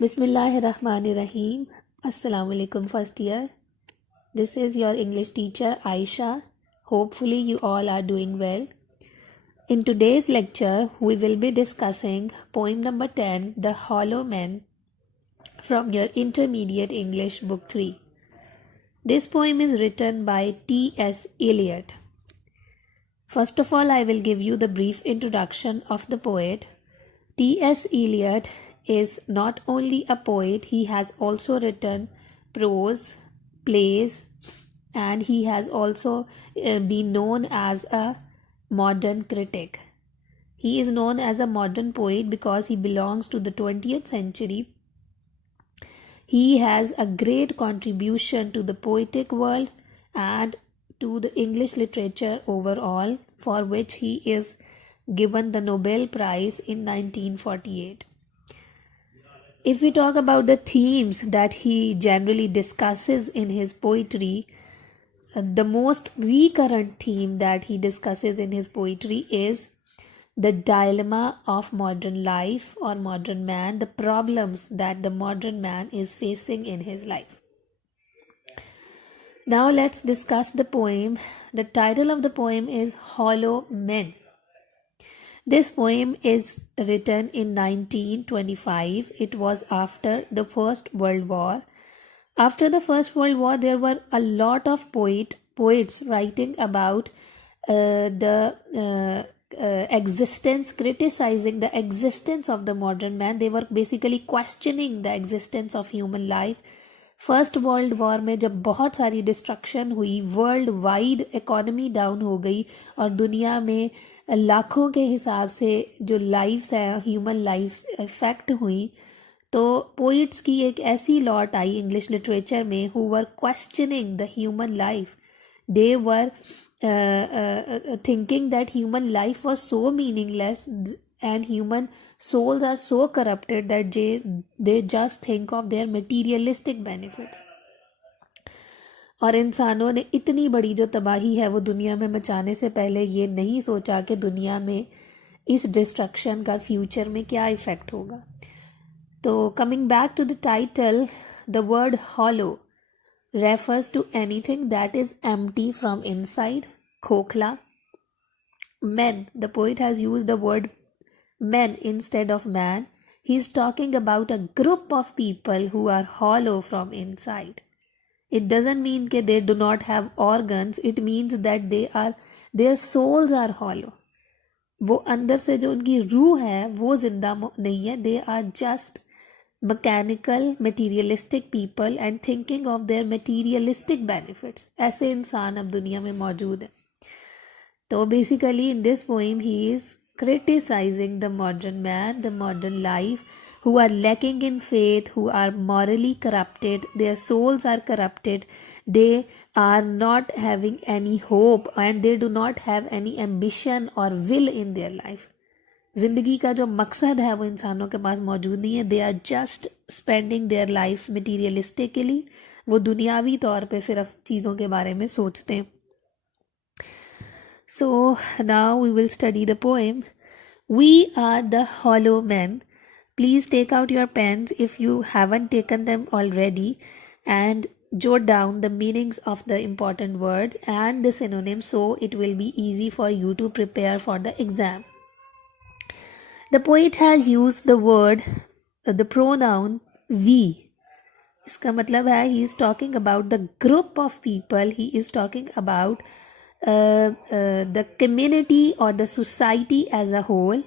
Bismillahirrahmanirrahim. Assalamu alaikum first year. This is your English teacher Aisha. Hopefully you all are doing well. In today's lecture, we will be discussing poem number 10, The Hollow Man, from your Intermediate English Book 3. This poem is written by T.S. Eliot. First of all, I will give you the brief introduction of the poet. T.S. Eliot is not only a poet, he has also written prose, plays, and he has also been known as a modern critic. He is known as a modern poet because he belongs to the 20th century. He has a great contribution to the poetic world and to the English literature overall, for which he is given the Nobel Prize in 1948. If we talk about the themes that he generally discusses in his poetry, the most recurrent theme that he discusses in his poetry is the dilemma of modern life or modern man, the problems that the modern man is facing in his life. Now let's discuss the poem. The title of the poem is Hollow Men. This poem is written in 1925. It was after the First World War. After the First World War, there were a lot of poets writing about the existence, criticizing the existence of the modern man. They were basically questioning the existence of human life. First world war में जब बहुत सारी destruction हुई, world wide economy down हो गई और दुनिया में लाखों के हिसाब से जो लाइफ्स हैं, ह्यूमन लाइफ्स इफेक्ट हुई, तो पोइट्स की एक ऐसी लॉट आई इंग्लिश लिटरेचर में who were questioning the human life. They were thinking that human life was so meaningless and human souls are so corrupted that they just think of their materialistic benefits. और इंसानों ने इतनी बड़ी जो तबाही है वो दुनिया में मचाने से पहले ये नहीं सोचा कि दुनिया में इस डिस्ट्रक्शन का फ्यूचर में क्या इफ़ेक्ट होगा. तो coming back to the title, the word hollow refers to anything that is empty from inside, खोखला. Men, the poet has used the word men instead of man. He is talking about a group of people who are hollow from inside. It doesn't mean that they do not have organs. It means that their souls are hollow. वो अंदर से जो उनकी रूह है वो जिंदा नहीं है. They are just mechanical, materialistic people and thinking of their materialistic benefits. ऐसे इंसान अब दुनिया में मौजूद हैं. तो basically in this poem he is criticizing the modern man, the modern life, who are lacking in faith, who are morally corrupted, their souls are corrupted, they are not having any hope and they do not have any ambition or will in their life. ज़िंदगी का जो मकसद है वो इंसानों के पास मौजूद नहीं है. They are just spending their lifes materialistically. वो दुनियावी तौर पे सिर्फ चीज़ों के बारे में सोचते हैं. So now we will study the poem. We are the hollow man. Please take out your pens if you haven't taken them already and jot down the meanings of the important words and the synonyms so it will be easy for you to prepare for the exam. The poet has used the word, the pronoun we. इसका मतलब है he is talking about the group of people, he is talking about the community or the society as a whole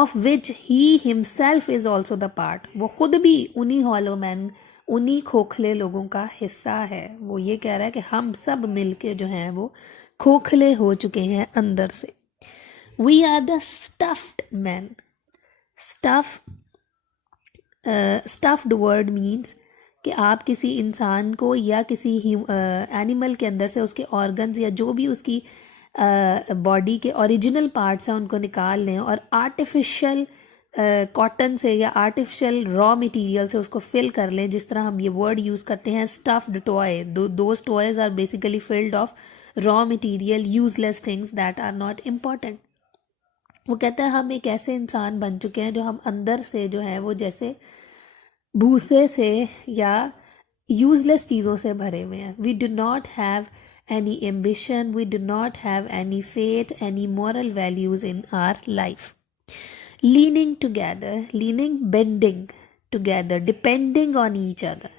of which he himself is also the part. वो खुद भी उन्हीं hollow men, उन्हीं खोखले लोगों का हिस्सा है. वो ये कह रहा है कि हम सब मिलके जो हैं वो खोखले हो चुके हैं अंदर से. We are the stuffed men. Stuffed word means कि आप किसी इंसान को या किसी एनिमल के अंदर से उसके ऑर्गन्स या जो भी उसकी बॉडी के ओरिजिनल पार्ट्स हैं उनको निकाल लें और आर्टिफिशियल कॉटन से या आर्टिफिशियल रॉ मटेरियल से उसको फिल कर लें. जिस तरह हम ये वर्ड यूज़ करते हैं stuffed toy, those toys are basically filled of raw material, useless things that are not important. वो कहता है हम एक ऐसे इंसान बन चुके हैं जो हम अंदर से जो है वो जैसे भूसे से या यूजलेस चीज़ों से भरे हुए हैं. We do not have any ambition, we do not have any faith, any moral values in our life. Leaning together, leaning, bending together, depending on each other.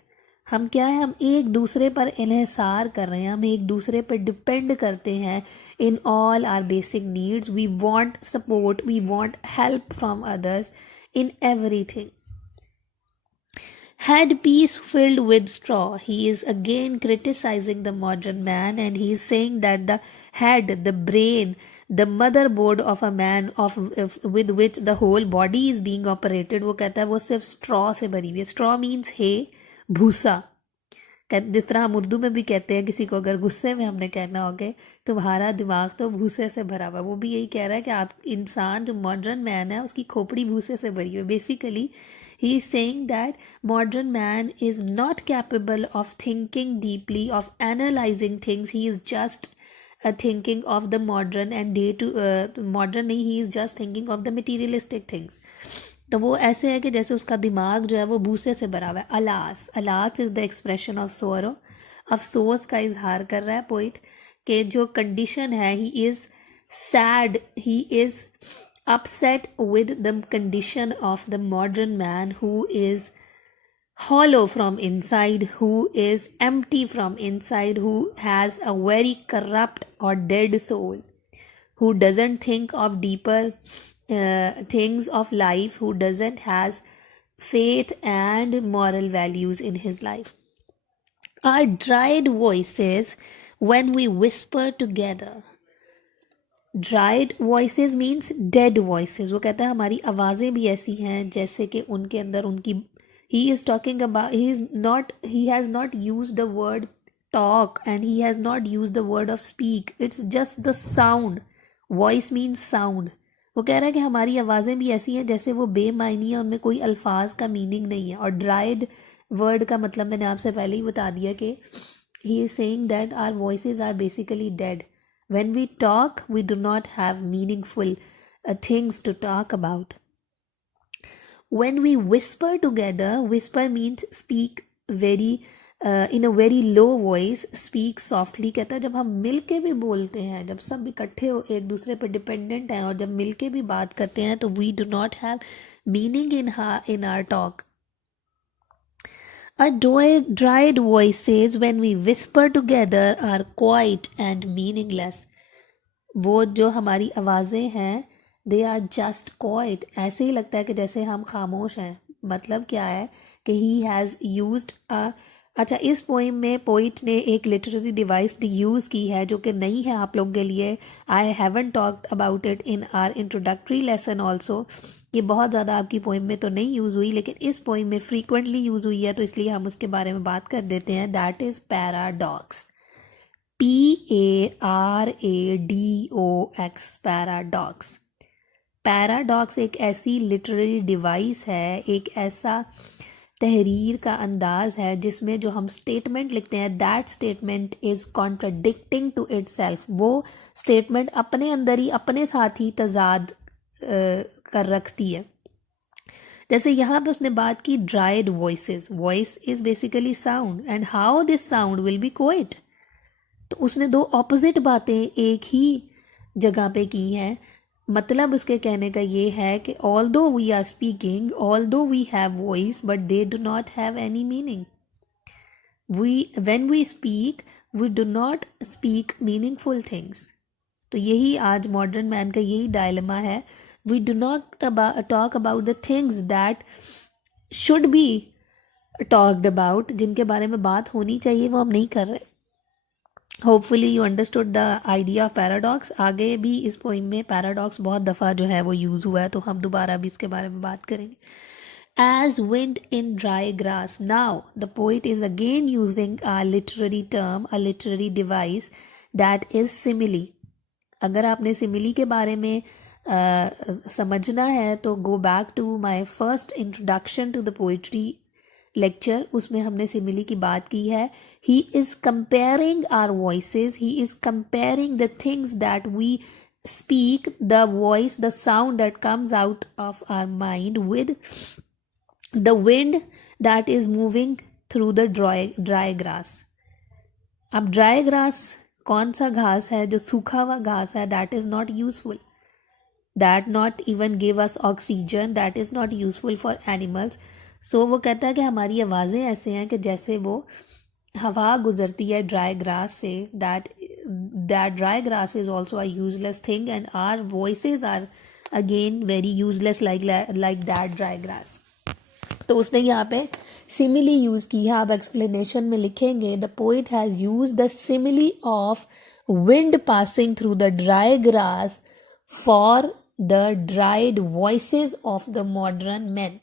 हम क्या है, हम एक दूसरे पर इन्हिसार कर रहे हैं, हम एक दूसरे पर डिपेंड करते हैं in all our basic needs. We want support, we want help from others in everything. Had peace filled with straw. He is again criticizing the modern man, and he is saying that the head, the brain, the motherboard of a man with which the whole body is being operated, वो कहता है वो सिर्फ straw से भरी हुई है. Straw means hay, भूसा. जिस तरह हम उर्दू में भी कहते हैं किसी को अगर गुस्से में हमने कहना हो कि तुम्हारा दिमाग तो भूसे से भरा हुआ, वो भी यही कह रहा है कि आप इंसान जो मॉडर्न मैन है उसकी खोपड़ी भूसे से भरी हुई है. Basically he is saying that modern man is not capable of thinking deeply, of analyzing things. He is just thinking of the modern and modern नहीं, he is just thinking of the materialistic things. तो वो ऐसे है कि जैसे उसका दिमाग जो है वो भूसे से भरा हुआ है. Alas, alas is the expression of सोरो. अफसोस का इजहार कर रहा है पोइट कि जो कंडीशन है, he is sad, he is upset with the condition of the modern man who is hollow from inside, who is empty from inside, who has a very corrupt or dead soul, who doesn't think of deeper things of life, who doesn't has faith and moral values in his life. Our dried voices when we whisper together. Dried voices means dead voices. वो कहता है हमारी आवाज़ें भी ऐसी हैं जैसे कि उनके अंदर उनकी, he is talking about, he has not use the word talk and he has not use the word of speak. It's just the sound. Voice means sound. वो कह रहा है कि हमारी आवाज़ें भी ऐसी हैं जैसे वो बेमायनी है, उनमें कोई अल्फाज का मीनिंग नहीं है. और ड्राइड वर्ड का मतलब मैंने आपसे पहले ही बता दिया कि he is saying that our voices are basically dead. When we talk, we do not have meaningful things to talk about. When we whisper together, whisper means speak very in a very low voice, speak softly. कहता है जब हम मिल के भी बोलते हैं, जब सब इकट्ठे हो एक दूसरे पर डिपेंडेंट हैं और जब मिल के भी बात करते हैं तो we do not have meaning in our talk. Our dried voices when we whisper together are quiet and meaningless. वो जो हमारी आवाज़ें हैं दे आर जस्ट क्वाइट. ऐसे ही लगता है कि जैसे हम खामोश हैं. मतलब क्या है कि ही हैज़ यूज्ड अच्छा, इस पोइम में पोइट ने एक लिटरेरी डिवाइस यूज़ की है जो कि नहीं है आप लोगों के लिए. I haven't talked about it in are introductory lesson also. ये बहुत ज़्यादा आपकी पोइम में तो नहीं यूज़ हुई लेकिन इस पोइम में फ्रीक्वेंटली यूज़ हुई है, तो इसलिए हम उसके बारे में बात कर देते हैं. That is paradox. PARADOX, paradox. Paradox एक ऐसी लिटरेरी डिवाइस है, एक ऐसा तहरीर का अंदाज़ है जिसमें जो हम स्टेटमेंट लिखते हैं, that statement is contradicting to itself. वो स्टेटमेंट अपने अंदर ही अपने साथ ही तजाद कर रखती है. जैसे यहाँ पे उसने बात की dried voices. Voice is basically sound and how this sound will be quite. तो उसने दो ऑपोजिट बातें एक ही जगह पे की हैं. मतलब उसके कहने का ये है कि although we are speaking, although we have voice, but they do not have any meaning. When we speak we do not speak meaningful things. तो यही आज मॉडर्न मैन का यही डायलेमा है. We do not talk about the things that should be talked about, जिनके बारे में बात होनी चाहिए वो हम नहीं कर रहे. Hopefully you understood the idea of paradox. आगे भी इस पोइम में पैराडॉक्स बहुत दफ़ा जो है वो यूज़ हुआ है, तो हम दोबारा भी इसके बारे में बात करेंगे. As wind in dry grass. Now the poet is again using a literary term, a literary device that is simile. अगर आपने simile के बारे में समझना है तो go back to my first introduction to the poetry lecture. उसमें हमने सिमिली की बात की है. He is comparing our voices, he is comparing the things that we speak, the voice, the sound that comes out of our mind with the wind that is moving through the dry grass. अब dry grass कौन सा घास है? जो सूखा हुआ घास है, that is not useful, that not even give us oxygen, that is not useful for animals. So वो कहता है कि हमारी आवाज़ें ऐसे हैं कि जैसे वो हवा गुजरती है ड्राई ग्रास से, that dry grass is also a useless thing and our voices are again very useless like that dry grass. तो उसने यहाँ पे सिमिली यूज की है. आप एक्सप्लेनेशन में लिखेंगे the poet has use the simile of wind passing through the dry grass for the dried voices of the modern man.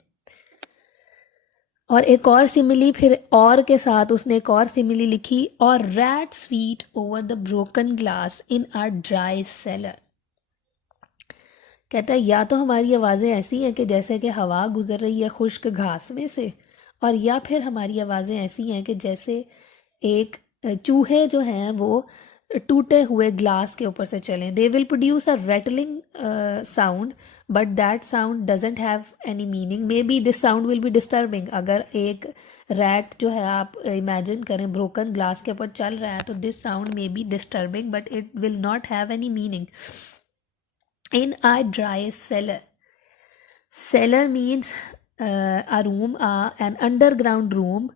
और एक और सिमिली फिर और के साथ उसने एक और सिमिली लिखी, और rats feet over the broken glass in a dry seller. कहता है या तो हमारी आवाज़ें ऐसी हैं कि जैसे कि हवा गुजर रही है खुश्क घास में से, और या फिर हमारी आवाज़ें ऐसी हैं कि जैसे एक चूहे जो हैं वो टूटे हुए ग्लास के ऊपर से चलें. They will produce a rattling sound but that sound doesn't have any meaning. May be this sound will be disturbing. अगर एक रैट जो है आप इमेजिन करें ब्रोकन ग्लास के ऊपर चल रहा है, तो this sound may be disturbing but it will not have any meaning. In a dry cellar. Cellar means a room, an underground room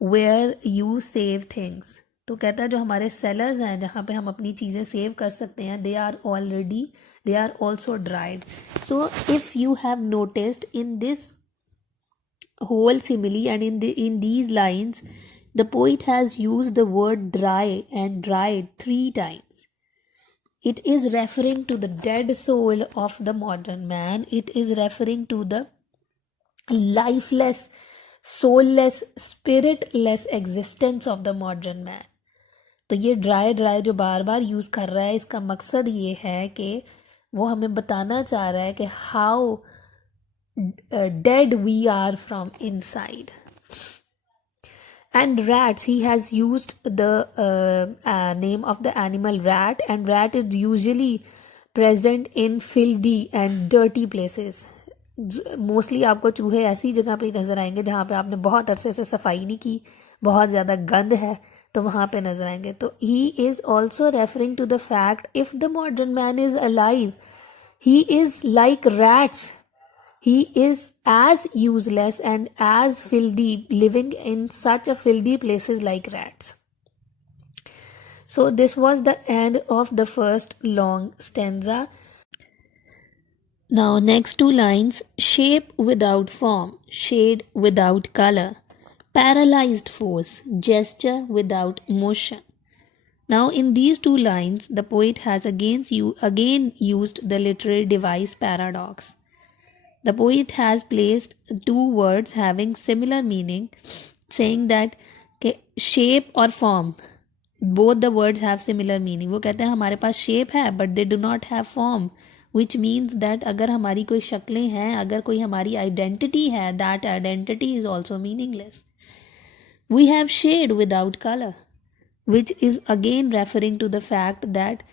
where you save things. तो कहता है जो हमारे सेलर्स हैं जहाँ पे हम अपनी चीज़ें सेव कर सकते हैं, they are also dried. So if you have noticed in this whole simile and in these lines, the poet has used the word dry and dried 3 times. It is referring to the dead soul of the modern man. It is referring to the lifeless, soulless, spiritless existence of the modern man. तो ये dry जो बार बार use कर रहा है, इसका मकसद ये है कि वो हमें बताना चाह रहा है कि how dead we are from inside. And rats, he has used the name of the animal rat, and rat is usually present in filthy and dirty places. Mostly आपको चूहे ऐसी जगह पे नज़र आएंगे जहाँ पे आपने बहुत अरसे से सफाई नहीं की, बहुत ज़्यादा गंद है, तो वहाँ पे नज़र आएंगे. तो he is also referring to the fact if the modern man is alive, he is like rats. He is as useless and as filthy, living in such a filthy places like rats. So this was the end of the first long stanza. Now next 2 lines: shape without form, shade without color, paralyzed force, gesture without motion. Now in these 2 lines the poet has again used the literary device paradox. The poet has placed 2 words having similar meaning, saying that shape or form, both the words have similar meaning. वो कहते हैं हमारे पास shape है but they do not have form, which means that अगर हमारी कोई शक्लें हैं, अगर कोई हमारी identity है, that identity is also meaningless. We have shade without color, which is again referring to the fact that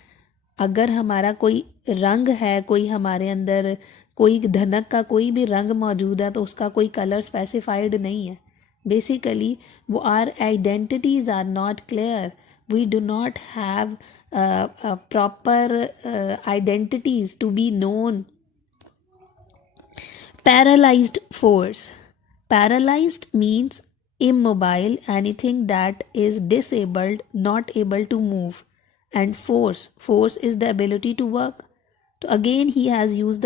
अगर हमारा कोई रंग है, कोई हमारे अंदर कोई धनक का कोई भी रंग मौजूद है, तो उसका कोई कलर स्पेसिफाइड नहीं है. बेसिकली वो our identities are not clear. We do not have proper identities to be known. Paralyzed force. Paralyzed means immobile, anything that is disabled, not able to move. And force is the ability to work. So again he has used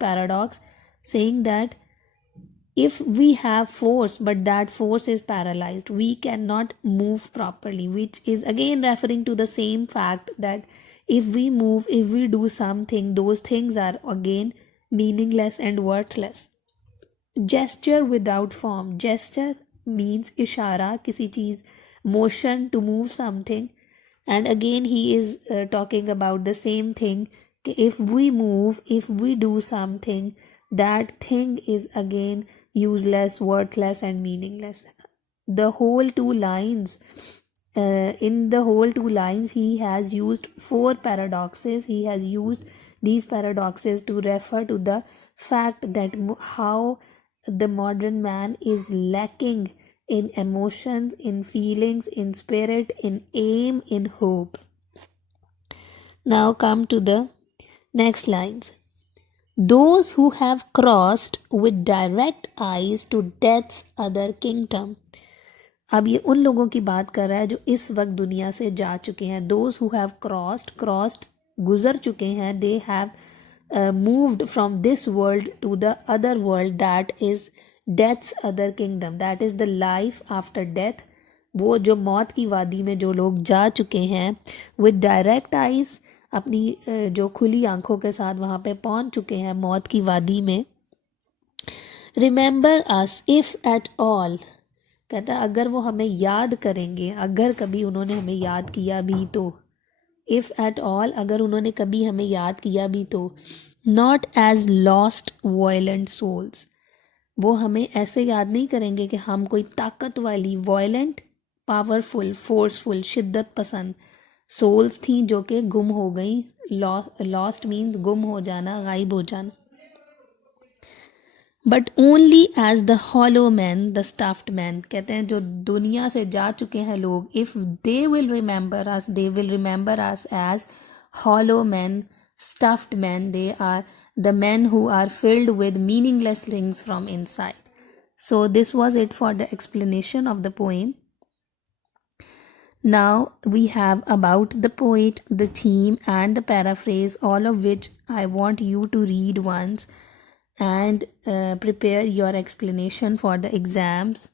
paradox, saying that if we have force but that force is paralyzed, we cannot move properly, which is again referring to the same fact that if we move, if we do something, those things are again meaningless and worthless. Gesture without form. Gesture means ishara, kisi cheez, motion to move something. And again he is talking about the same thing. If we move, if we do something, that thing is again useless, worthless and meaningless. The whole 2 lines, in the whole 2 lines he has used 4 paradoxes. He has used these paradoxes to refer to the fact that how the modern man is lacking in emotions, in feelings, in spirit, in aim, in hope. Now come to the next lines. Those who have crossed with direct eyes to death's other kingdom. अब ये उन लोगों की बात कर रहा है जो इस वक्त दुनिया से जा चुके हैं. Those who have crossed गुजर चुके हैं. They have moved from this world to the other world, that is death's other kingdom, that is the life after death. वो जो मौत की वादी में जो लोग जा चुके हैं with direct eyes, अपनी जो खुली आंखों के साथ वहाँ पे पहुँच चुके हैं मौत की वादी में. Remember us if at all, कहता है अगर वो हमें याद करेंगे, अगर कभी उन्होंने हमें याद किया भी तो. इफ़ एट ऑल, अगर उन्होंने कभी हमें याद किया भी तो. Not as lost violent souls, वो हमें ऐसे याद नहीं करेंगे कि हम कोई ताकत वाली, वायलेंट, पावरफुल, फोर्सफुल, शिद्दत पसंद सोल्स थी जो कि गुम हो गई. लॉस्ट मीन्स गुम हो जाना, गायब हो जाना. But only as the hollow men, the stuffed men, कहते हैं जो दुनिया से जा चुके हैं लोग, if they will remember us, they will remember us as hollow men, stuffed men. They are the men who are filled with meaningless things from inside. So this was it for the explanation of the poem. Now we have about the poet, the theme and the paraphrase, all of which I want you to read once and prepare your explanation for the exams.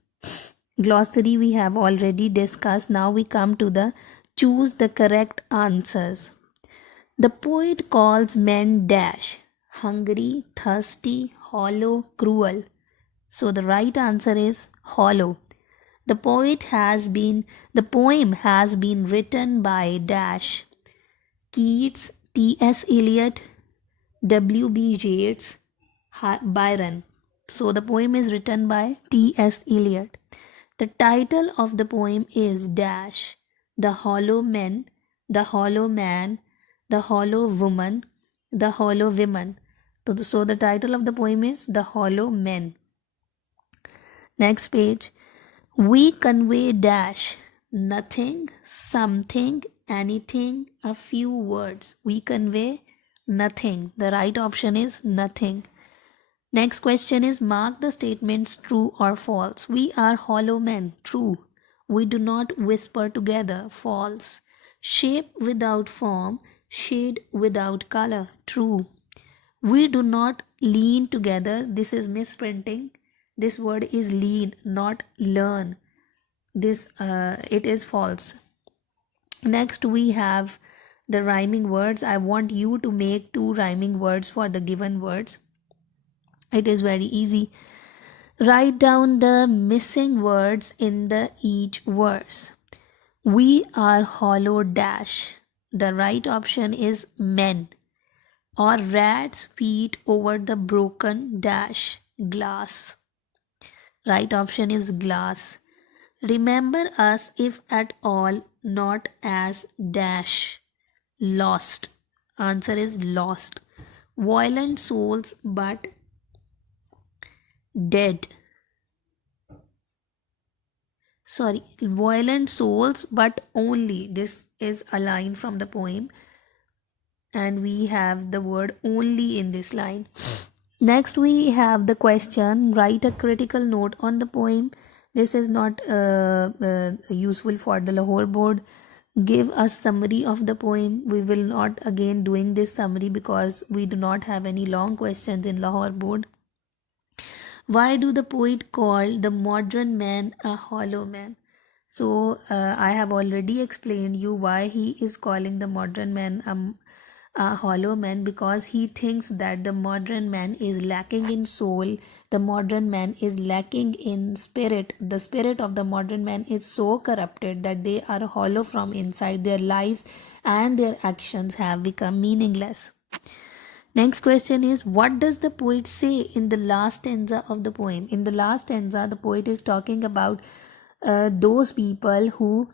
Glossary we have already discussed. Now we come to the choose the correct answers. The poet calls men dash hungry, thirsty, hollow, cruel. So the right answer is hollow. The poem has been written by dash Keats, T.S. Eliot, W.B. Yeats, Byron. So the poem is written by T.S. Eliot. The title of the poem is dash the hollow men, the hollow man, the hollow woman, the hollow women. So the title of the poem is The Hollow Men. Next page. We convey dash nothing, something, anything, a few words. We convey nothing. The right option is nothing. Next question is mark the statements true or false. We are hollow men. True. We do not whisper together. False. Shape without form, shade without color. True. We do not lean together. This is misprinting. This word is lean, not learn. This it is false. Next we have the rhyming words. I want you to make 2 rhyming words for the given words. It is very easy. Write down the missing words in the each verse. We are hollow dash. The right option is men. Or rats feet over the broken dash glass. Right option is glass. Remember us if at all, not as dash. Lost. Answer is lost. Violent souls but dead. Sorry, violent souls but only. This is a line from the poem and we have the word only in this line. Next we have the question, write a critical note on the poem. This is not useful for the Lahore board. Give a summary of the poem. We will not again doing this summary because we do not have any long questions in Lahore board. Why do the poet call the modern man a hollow man? So I have already explained you why he is calling the modern man a hollow man, because he thinks that the modern man is lacking in soul, the modern man is lacking in spirit. The spirit of the modern man is so corrupted that they are hollow from inside. Their lives and their actions have become meaningless. Next question is, what does the poet say in the last stanza of the poem? In the last stanza, the poet is talking about those people who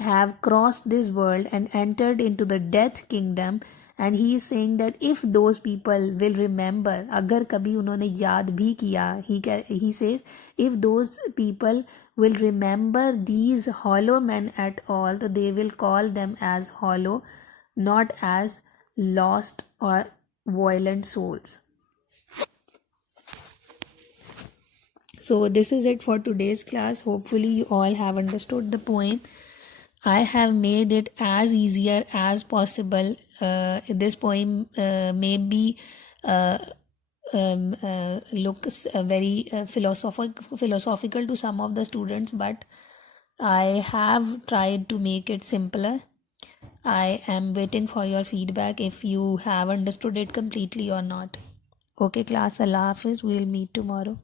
have crossed this world and entered into the death kingdom, and he is saying that if those people will remember, agar kabhi unhone yaad bhi kiya, he says, if those people will remember these hollow men at all, so they will call them as hollow, not as lost or violent souls. So this is it for today's class. Hopefully you all have understood the poem. I have made it as easier as possible. This poem maybe uh, looks very philosophical to some of the students, but I have tried to make it simpler. I am waiting for your feedback if you have understood it completely or not. Okay, class. Allah Hafiz. We'll meet tomorrow.